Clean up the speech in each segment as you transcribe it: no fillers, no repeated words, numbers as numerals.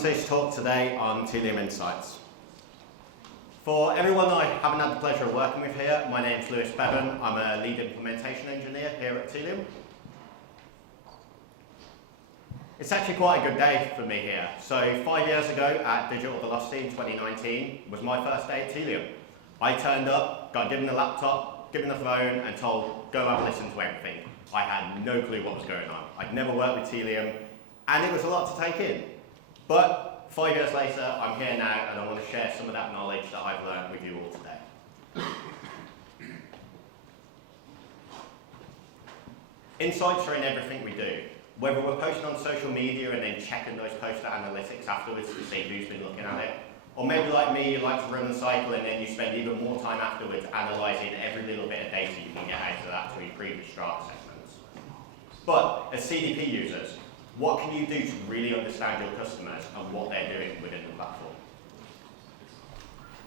to this talk today on Tealium Insights. For everyone I haven't had the pleasure of working with here, my name's Lewis Bevan. I'm a lead implementation engineer here at Tealium. It's actually quite a good day for me here. So 5 years ago at Digital Velocity in 2019 was my first day at Tealium. I turned up, got given a laptop, given a phone, and told, go have a listen to everything. I had no clue what was going on. I'd never worked with Tealium, and it was a lot to take in. But 5 years later, I'm here now, and I want to share some of that knowledge that I've learned with you all today. Insights are in everything we do. Whether we're posting on social media and then checking those post analytics afterwards to see who's been looking at it, or maybe like me, you like to run the cycle and then you spend even more time afterwards analysing every little bit of data you can get out of that to improve your Strata segments. But as CDP users, what can you do to really understand your customers and what they're doing within the platform?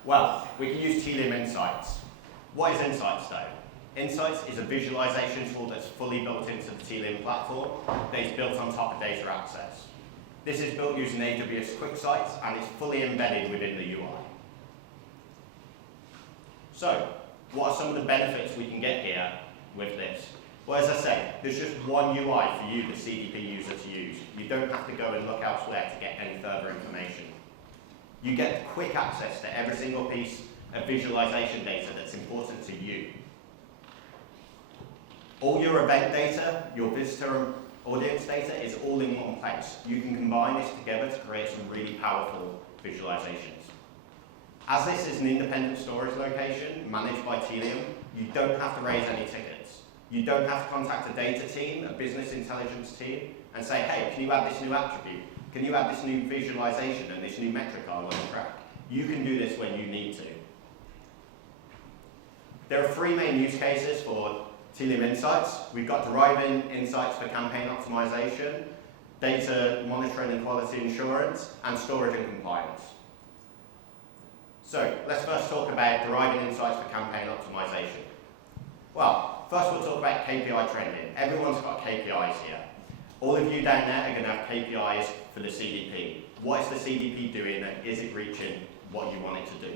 Well, we can use Tealium Insights. What is Insights though? Insights is a visualization tool that's fully built into the Tealium platform that is built on top of data access. This is built using AWS QuickSights and it's fully embedded within the UI. So, what are some of the benefits we can get here with this? Well, as I said, there's just one UI for you, the CDP user, to use. You don't have to go and look elsewhere to get any further information. You get quick access to every single piece of visualization data that's important to you. All your event data, your visitor and audience data is all in one place. You can combine this together to create some really powerful visualizations. As this is an independent storage location managed by Tealium, you don't have to raise any tickets. You don't have to contact a data team, a business intelligence team, and say, hey, can you add this new attribute? Can you add this new visualization and this new metric I want to track? You can do this when you need to. There are three main use cases for Tealium Insights. We've got deriving insights for campaign optimization, data monitoring and quality assurance, and storage and compliance. So let's first talk about deriving insights for campaign optimization. Well, first we'll talk about KPI trending. Everyone's got KPIs here. All of you down there are going to have KPIs for the CDP. What is the CDP doing and is it reaching what you want it to do?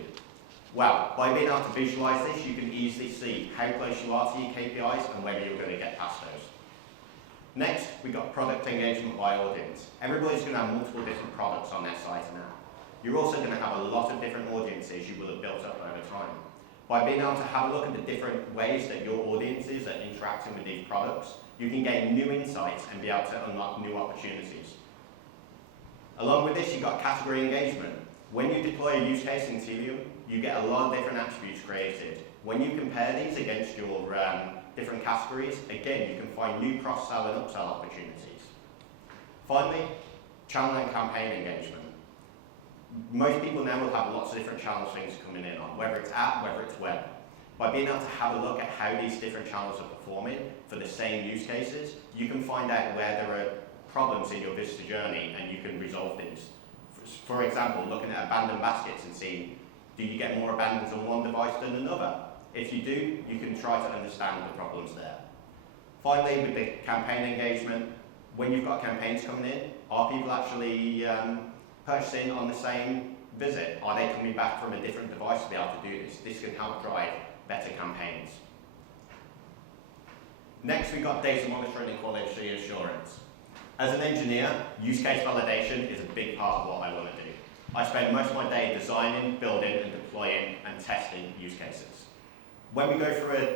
Well, by being able to visualize this, you can easily see how close you are to your KPIs and whether you're going to get past those. Next, we've got product engagement by audience. Everybody's going to have multiple different products on their site now. You're also going to have a lot of different audiences you will have built up over time. By being able to have a look at the different ways that your audiences are interacting with these products, you can gain new insights and be able to unlock new opportunities. Along with this, you've got category engagement. When you deploy a use case in Tealium, you get a lot of different attributes created. When you compare these against your different categories, again, you can find new cross-sell and upsell opportunities. Finally, channel and campaign engagement. Most people now will have lots of different channel things coming in on, whether it's app, whether it's web. By being able to have a look at how these different channels are performing for the same use cases, you can find out where there are problems in your visitor journey and you can resolve these. For example, looking at abandoned baskets and seeing, do you get more abandons on one device than another? If you do, you can try to understand the problems there. Finally, with the campaign engagement, when you've got campaigns coming in, are people actually purchasing on the same visit? Are they coming back from a different device to be able to do this? This can help drive better campaigns. Next, we've got data monitoring and quality assurance. As an engineer, use case validation is a big part of what I want to do. I spend most of my day designing, building, and deploying and testing use cases. When we go through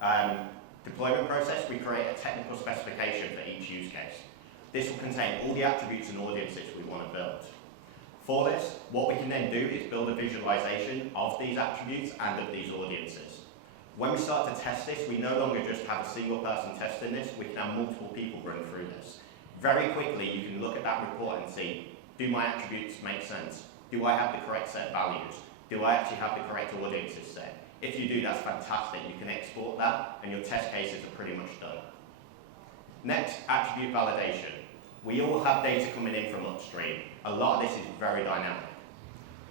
a deployment process, we create a technical specification for each use case. This will contain all the attributes and audiences we want to build. For this, what we can then do is build a visualization of these attributes and of these audiences. When we start to test this, we no longer just have a single person testing this, we can have multiple people run through this. Very quickly, you can look at that report and see, do my attributes make sense? Do I have the correct set values? Do I actually have the correct audiences set? If you do, that's fantastic. You can export that, and your test cases are pretty much done. Next, attribute validation. We all have data coming in from upstream. A lot of this is very dynamic.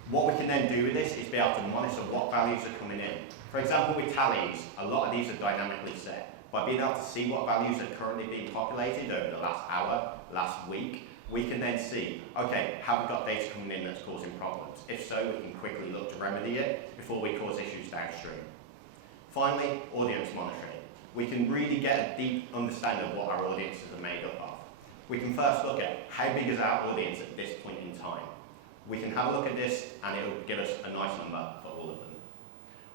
What we can then do with this is be able to monitor what values are coming in. For example, with tallies, a lot of these are dynamically set. By being able to see what values are currently being populated over the last hour, last week, we can then see, okay, have we got data coming in that's causing problems? If so, we can quickly look to remedy it before we cause issues downstream. Finally, audience monitoring. We can really get a deep understanding of what our audiences are made up of. We can first look at how big is our audience at this point in time. We can have a look at this and it will give us a nice number for all of them.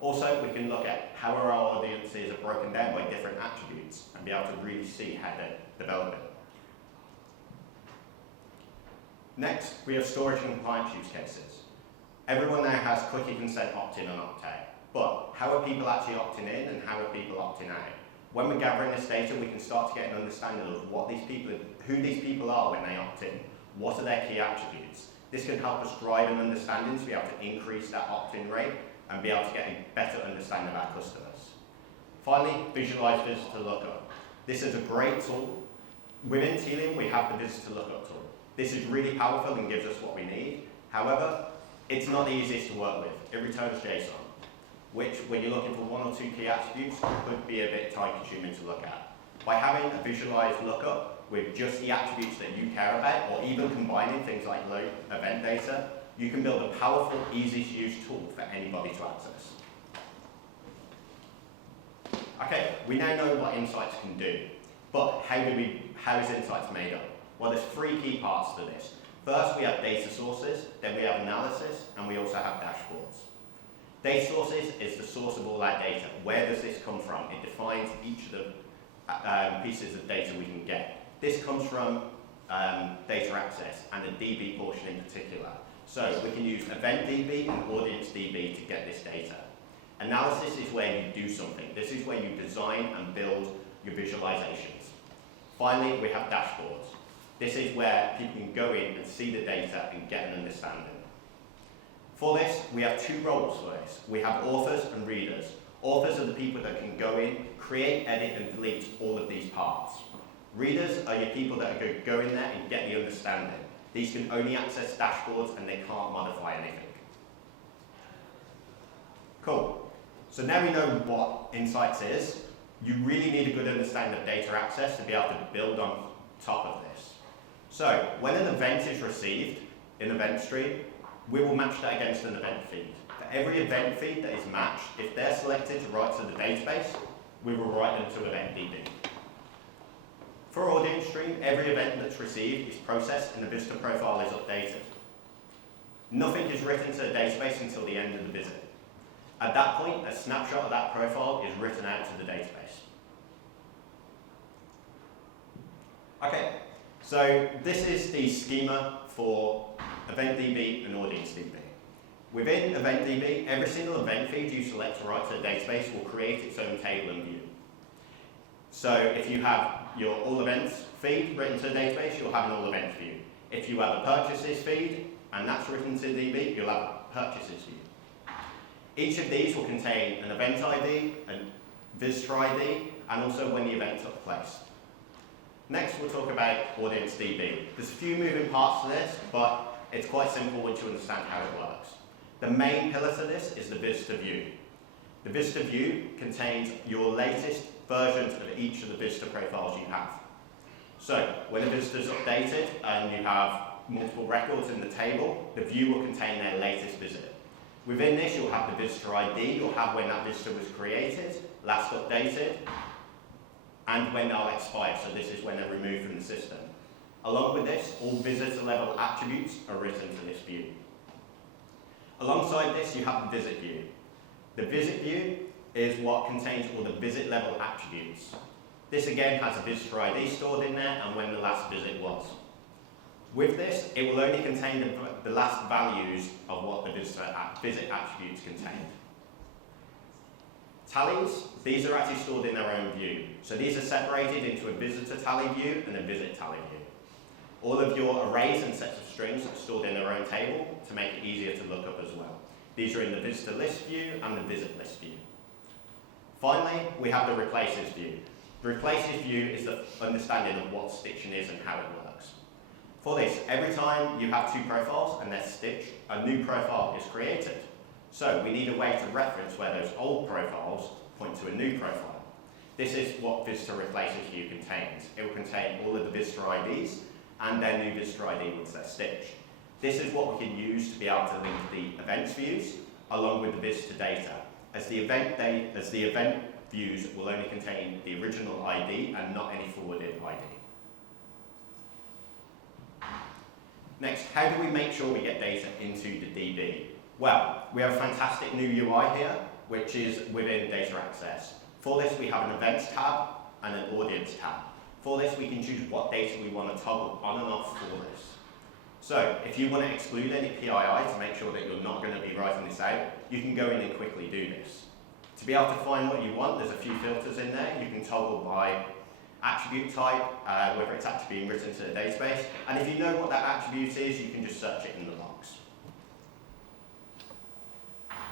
Also, we can look at how our audiences are broken down by different attributes and be able to really see how they're developing. Next, we have storage and compliance use cases. Everyone now has cookie consent opt-in and opt-out, but how are people actually opting in and how are people opting out? When we're gathering this data, we can start to get an understanding of what these people, who these people are when they opt in. What are their key attributes? This can help us drive an understanding to be able to increase that opt-in rate and be able to get a better understanding of our customers. Finally, visualize visitor lookup. This is a great tool. Within Tealium, we have the visitor lookup tool. This is really powerful and gives us what we need. However, it's not the easiest to work with. It returns JSON, which, when you're looking for one or two key attributes, could be a bit time-consuming to look at. By having a visualized lookup with just the attributes that you care about, or even combining things like low event data, you can build a powerful, easy-to-use tool for anybody to access. Okay, we now know what insights can do, but how is insights made up? Well, there's three key parts to this. First, we have data sources, then we have analysis, and we also have dashboards. Data sources is the source of all our data. Where does this come from? It defines each of the pieces of data we can get. This comes from data access and the DB portion in particular. So we can use event DB and audience DB to get this data. Analysis is where you do something. This is where you design and build your visualizations. Finally, we have dashboards. This is where people can go in and see the data and get an understanding. For this, we have two roles for this. We have authors and readers. Authors are the people that can go in, create, edit, and delete all of these parts. Readers are your people that are going to go in there and get the understanding. These can only access dashboards and they can't modify anything. Cool. So now we know what Insights is. You really need a good understanding of data access to be able to build on top of this. So when an event is received in event stream, we will match that against an event feed. For every event feed that is matched, if they're selected to write to the database, we will write them to event DB. For audience stream, every event that's received is processed and the visitor profile is updated. Nothing is written to the database until the end of the visit. At that point, a snapshot of that profile is written out to the database. Okay, so this is the schema for event DB and audience DB. Within event DB, every single event feed you select to write to the database will create its own table and view. So if you have your all events feed written to the database, you'll have an all event view. If you have a purchases feed and that's written to DB, you'll have a purchases view. Each of these will contain an event ID, a visitor ID, and also when the event took place. Next, we'll talk about audience DB. There's a few moving parts to this, but it's quite simple once you understand how it works. The main pillar to this is the visitor view. The visitor view contains your latest versions of each of the visitor profiles you have. So when a visitor is updated and you have multiple records in the table, the view will contain their latest visit. Within this, you'll have the visitor ID, you'll have when that visitor was created, last updated, and when they'll expire, so this is when they're removed from the system. Along with this, all visitor level attributes are written to this view. Alongside this, you have the visit view. The visit view is what contains all the visit level attributes. This again has a visitor ID stored in there and when the last visit was. With this, it will only contain the last values of what the visit attributes contained. Tallies, these are actually stored in their own view. So these are separated into a visitor tally view and a visit tally view. All of your arrays and sets of strings are stored in their own table to make it easier to look up as well. These are in the visitor list view and the visit list view. Finally, we have the replaces view. The replaces view is the understanding of what stitching is and how it works. For this, every time you have two profiles and they're stitched, a new profile is created. So we need a way to reference where those old profiles point to a new profile. This is what visitor replaces view contains. It will contain all of the visitor IDs and their new visitor ID once they're stitched. This is what we can use to be able to link the events views along with the visitor data, as the event views will only contain the original ID and not any forwarded ID. Next, how do we make sure we get data into the DB? Well, we have a fantastic new UI here, which is within data access. For this, we have an events tab and an audience tab. For this, we can choose what data we want to toggle on and off for this. So, if you want to exclude any PII to make sure that you're not going to be writing this out, you can go in and quickly do this. To be able to find what you want, there's a few filters in there. You can toggle by attribute type, whether it's actually being written to the database. And if you know what that attribute is, you can just search it in the logs.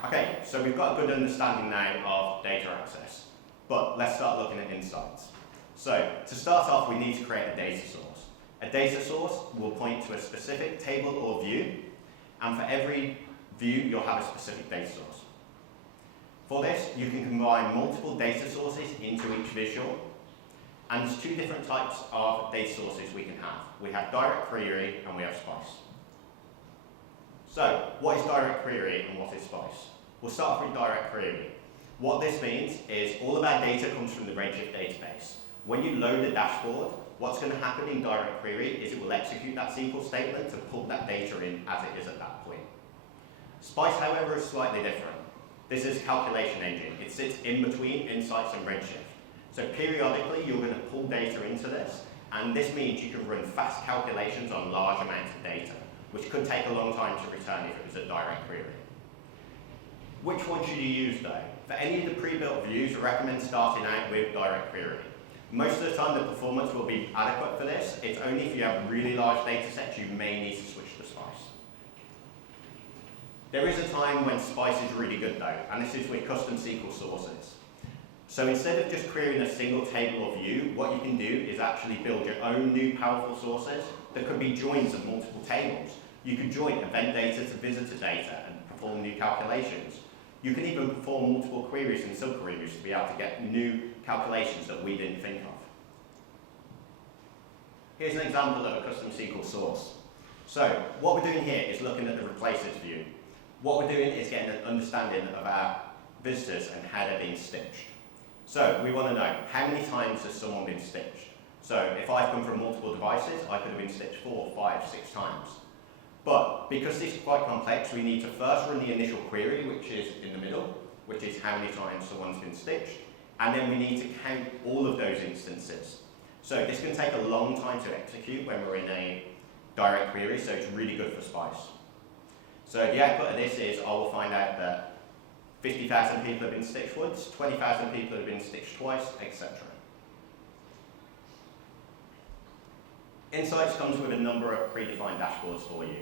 Okay, so we've got a good understanding now of data access. But let's start looking at insights. So, to start off, we need to create a data source. A data source will point to a specific table or view, and for every view, you'll have a specific data source. For this, you can combine multiple data sources into each visual, and there's two different types of data sources we can have. We have direct query and we have Spice. So, what is direct query and what is Spice? We'll start with direct query. What this means is all of our data comes from the Redshift database. When you load a dashboard, what's going to happen in direct query is it will execute that SQL statement to pull that data in as it is at that point. Spice, however, is slightly different. This is a calculation engine. It sits in between Insights and Redshift. So periodically, you're going to pull data into this, and this means you can run fast calculations on large amounts of data, which could take a long time to return if it was a direct query. Which one should you use though? For any of the pre-built views, I recommend starting out with direct query. Most of the time, the performance will be adequate for this. It's only if you have really large data sets you may need to switch to Spice. There is a time when Spice is really good though, and this is with custom SQL sources. So instead of just querying a single table or view, what you can do is actually build your own new powerful sources that could be joins of multiple tables. You could join event data to visitor data and perform new calculations. You can even perform multiple queries and subqueries to be able to get new calculations that we didn't think of. Here's an example of a custom SQL source. So what we're doing here is looking at the replaces view. What we're doing is getting an understanding of our visitors and how they're being stitched. So we want to know how many times has someone been stitched. So if I've come from multiple devices, I could have been stitched 4, 5, 6 times. But because this is quite complex, we need to first run the initial query, which is in the middle, which is how many times someone's been stitched. And then we need to count all of those instances. So this can take a long time to execute when we're in a direct query, so it's really good for Spice. So the output of this is I will find out that 50,000 people have been stitched once, 20,000 people have been stitched twice, etc. Insights comes with a number of predefined dashboards for you.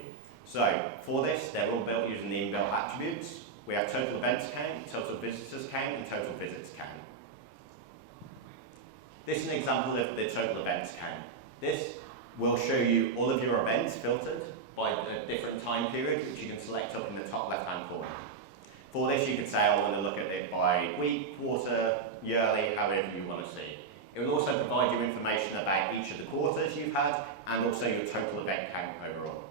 So for this, they're all built using the inbuilt attributes. We have total events count, total visitors count, and total visits count. This is an example of the total events count. This will show you all of your events filtered by a different time period, which you can select up in the top left-hand corner. For this, you could say, I want to look at it by week, quarter, yearly, however you want to see. It will also provide you information about each of the quarters you've had, and also your total event count overall.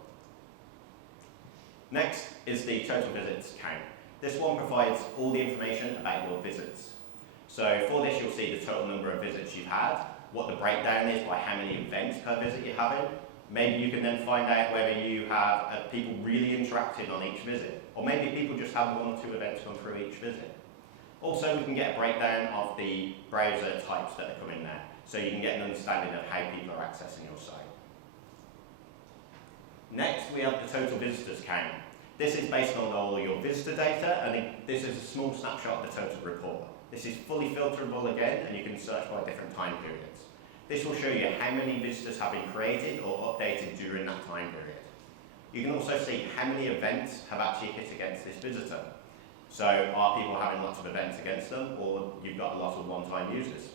Next is the total visits count. This one provides all the information about your visits. So for this, you'll see the total number of visits you've had, what the breakdown is by how many events per visit you're having. Maybe you can then find out whether you have people really interacting on each visit, or maybe people just have 1 or 2 events come through each visit. Also, we can get a breakdown of the browser types that are coming there, so you can get an understanding of how people are accessing your site. Next, we have the total visitors count. This is based on all your visitor data, and this is a small snapshot of the total report. This is fully filterable again, and you can search by different time periods. This will show you how many visitors have been created or updated during that time period. You can also see how many events have actually hit against this visitor. So are people having lots of events against them, or you've got a lot of one-time users?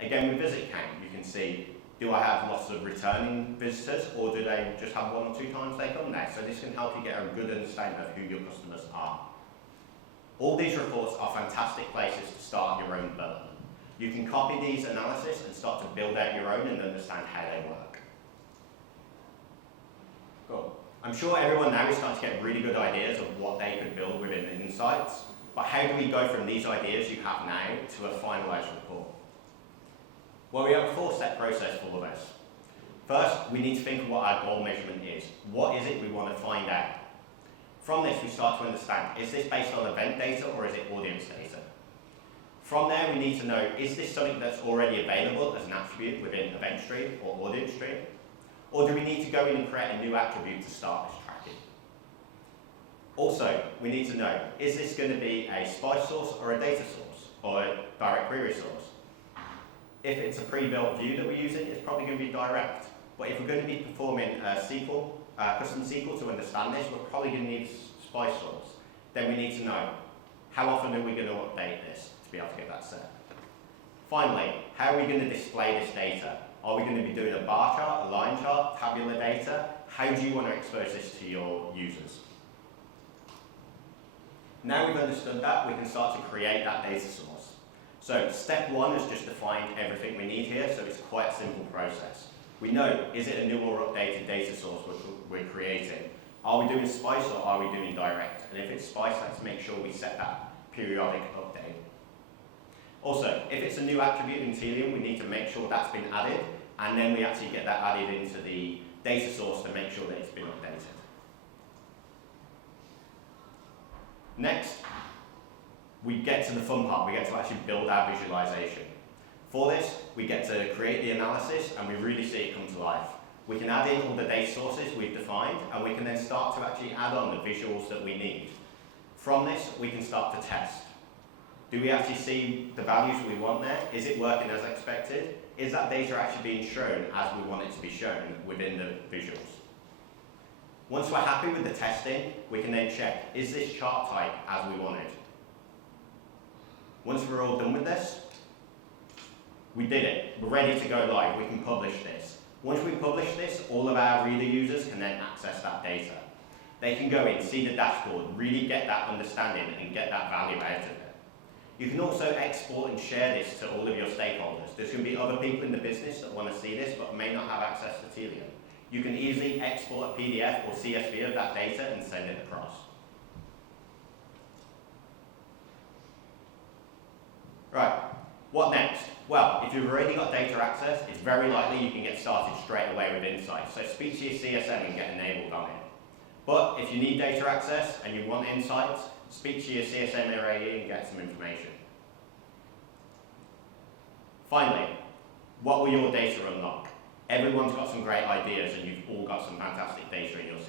Again, with visit count, you can see, do I have lots of returning visitors, or do they just have 1 or 2 times they come there? So this can help you get a good understanding of who your customers are. All these reports are fantastic places to start your own development. You can copy these analysis and start to build out your own and understand how they work. I'm sure everyone now is starting to get really good ideas of what they could build within the insights, but how do we go from these ideas you have now to a finalized report? Well, we have a 4-step process for all of this. First, we need to think of what our goal measurement is. What is it we want to find out? From this, we start to understand, is this based on event data or is it audience data? From there, we need to know, is this something that's already available as an attribute within event stream or audience stream? Or do we need to go in and create a new attribute to start this tracking? Also, we need to know, is this going to be a spice source or a data source or a direct query source? If it's a pre-built view that we're using, it's probably going to be direct. But if we're going to be performing a SQL, custom SQL to understand this, we're probably going to need spice source. Then we need to know, how often are we going to update this to be able to get that set? Finally, how are we going to display this data? Are we going to be doing a bar chart, a line chart, tabular data? How do you want to expose this to your users? Now we've understood that, we can start to create that data source. So step 1 is just defined everything we need here, so it's quite a simple process. We know, is it a new or updated data source we're creating? Are we doing spice or are we doing direct? And if it's spice, let's make sure we set that periodic update. Also, if it's a new attribute in Tealium, we need to make sure that's been added, and then we actually get that added into the data source to make sure that it's been updated. Next, we get to the fun part. We get to actually build our visualization. For this, we get to create the analysis, and we really see it come to life. We can add in all the data sources we've defined, and we can then start to actually add on the visuals that we need. From this, we can start to test. Do we actually see the values we want there? Is it working as expected? Is that data actually being shown as we want it to be shown within the visuals? Once we're happy with the testing, we can then check, is this chart type as we wanted? Once we're all done with this, we did it. We're ready to go live. We can publish this. Once we publish this, all of our reader users can then access that data. They can go in, see the dashboard, really get that understanding and get that value out of it. You can also export and share this to all of your stakeholders. There's going to be other people in the business that want to see this but may not have access to Tealium. You can easily export a PDF or CSV of that data and send it across. Right, what next? Well, if you've already got data access, it's very likely you can get started straight away with insights. So speak to your CSM and get enabled on it. But if you need data access and you want insights, speak to your CSM AE and get some information. Finally, what will your data unlock? Everyone's got some great ideas and you've all got some fantastic data in your